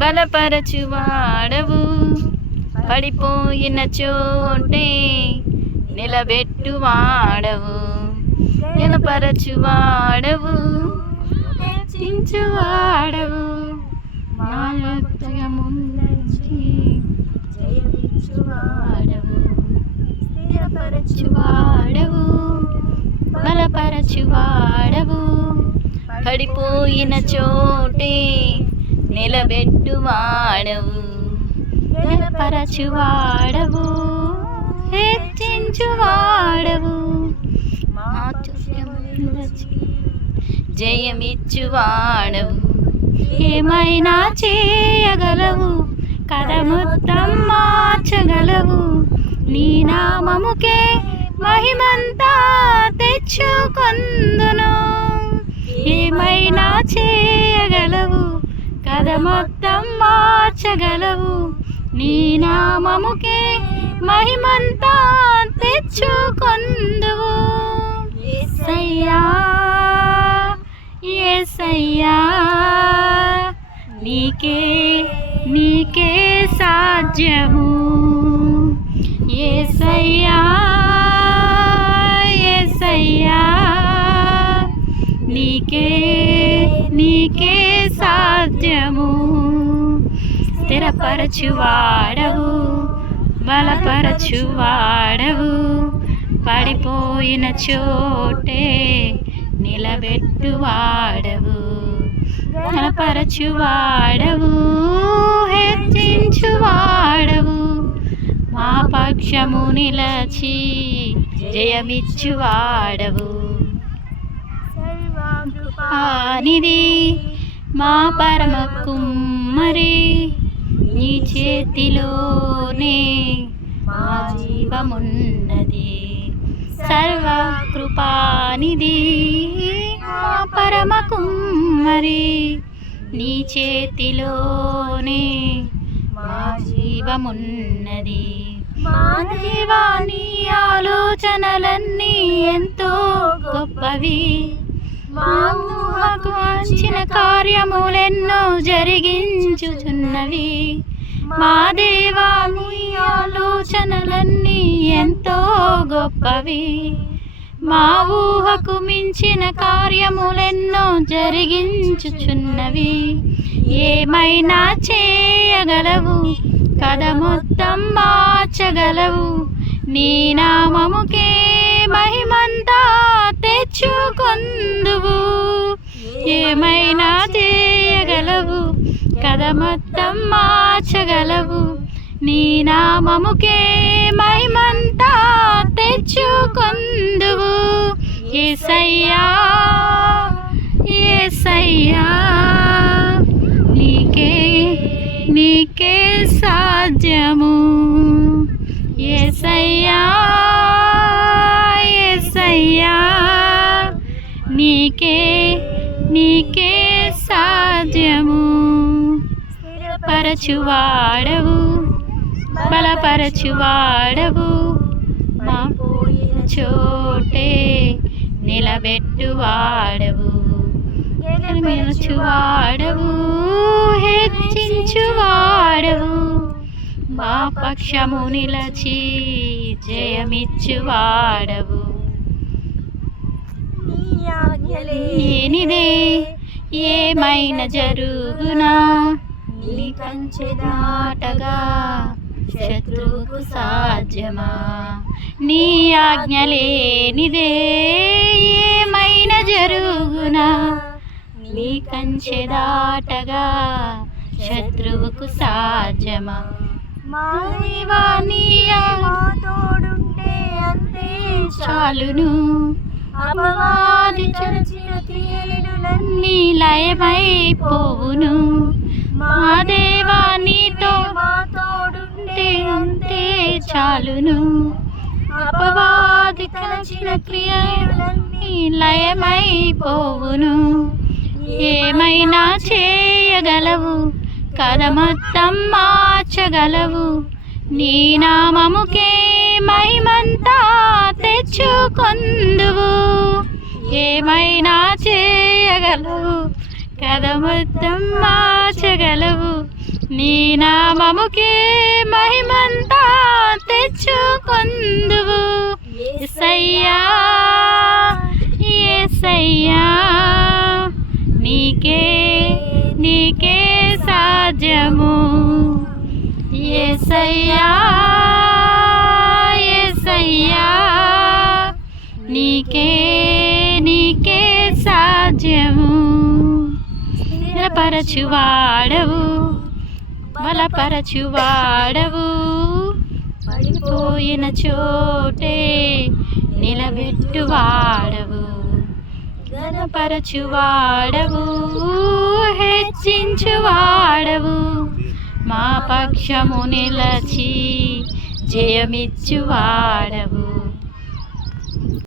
బలపరచువాడవు, పడిపోయిన చోటే నిలబెట్టువాడవు, నిలపరచువాడవు, హెచ్చించువాడవు, మానవతగా ముందంచి జయమిచ్చువాడవు, స్థిరపరచువాడవు, బలపరచువాడవు, పడిపోయిన చోటే నిలబెట్టువాడవు, నిలపరచువాడవు, హెచ్చించువాడవు, జయమిచ్చువాడవు. ఏమైనా చేయగలవు, కథ మొత్తం మార్చగలవు, నీ నామముకే మహిమంతా తెచ్చుకొందును. ఏమైనా చేయగలవు, కథ మొత్తం మార్చగలవు, నీ నామముకే మహిమంతా తెచ్చుకొందువు. యేసయ్యా యేసయ్యా, నీకే నీకే సాధ్యము. యేసయ్యా యేసయ్యా, నీకే నీకే సాధ్యము. స్థిరపరచువాడవు, బలపరచువాడవు, పడిపోయిన చోటే నిలబెట్టువాడవు, బలపరచువాడవు, హెచ్చించువాడవు, మా పక్షము నిలచి జయమిచ్చువాడవు. సర్వకృపానిధి మా పరమ కుమ్మరి, నీ చేతిలోనే మా జీవమున్నది. సర్వకృపానిధి మా పరమ కుమ్మరి, నీ చేతిలోనే మా జీవమున్నది. మా దేవా, నీ ఆలోచనలన్నీ ఎంతో గొప్పవి, మా ఊహకు అంచిన కార్యములెన్నో జరిగించుచున్నవి. మా దేవా, నీ ఆలోచనలన్నీ ఎంతో గొప్పవి, మా ఊహకు మించిన కార్యములెన్నో జరిగించుచున్నవి. ఏమైనా చేయగలవు, కథ మొత్తం మార్చగలవు, నీ నామముకే మహిమంతా తెచ్చుకొందువు. ఏమైనా చేయగలవు, కథ మొత్తం మార్చగలవు, నీ నామముకే మహిమంతా తెచ్చుకొందువు. యేసయ్యా యేసయ్యా, నీకే నీకే సాధ్యము. యేసయ్యా యేసయ్యా, నీకే నీకే సాధ్యము. పరచువాడవు, బలపరచువాడవు, మా పోయిన చోటే నిలబెట్టువాడవు, నిలచువాడవు, హెచ్చించువాడవు, మా పక్షము నిలచి జయమిచ్చువాడవు. లేనిదే ఏమైనా జరుగునా, నీ కంచె దాటగా శత్రువుకు సాధ్యమా. నీ ఆజ్ఞ లేనిదే ఏమైనా జరుగునా, నీ కంచె దాటగా శత్రువుకు సాధ్యమా. మా దేవా, నీ తోడుంటే అంతే చాలును, అపవాది చరచిన కీడులన్నీ లయమైపోవును. మా దేవా, నీతో మా తోడుంటే అంతే చాలును, అపవాది కలచిన క్రియలన్నీ లయమైపోవును. ఏమైనా చేయగలవు, కథ మొత్తం మార్చగలవు, నీ నామముకే మహిమంతా తెచ్చుకొందువు. ఏమైనా చేయగలవు, కథ మొత్తం మార్చగలవు, నీ నామముకే మహిమంతా తెచ్చుకొందువు యేసయ్యా యేసయ్యా నీకే నీకే సాధ్యము యేసయ్యా యేసయ్యా నీకే నీకే సాధ్యము స్థిరపరచువాడవు బలపరచువాడవు పడిపోయిన చోటే నిలబెట్టువాడవు ఘనపరచువాడవు హెచ్చించువాడవు మా పక్షము నిలచి జయమిచ్చువాడవు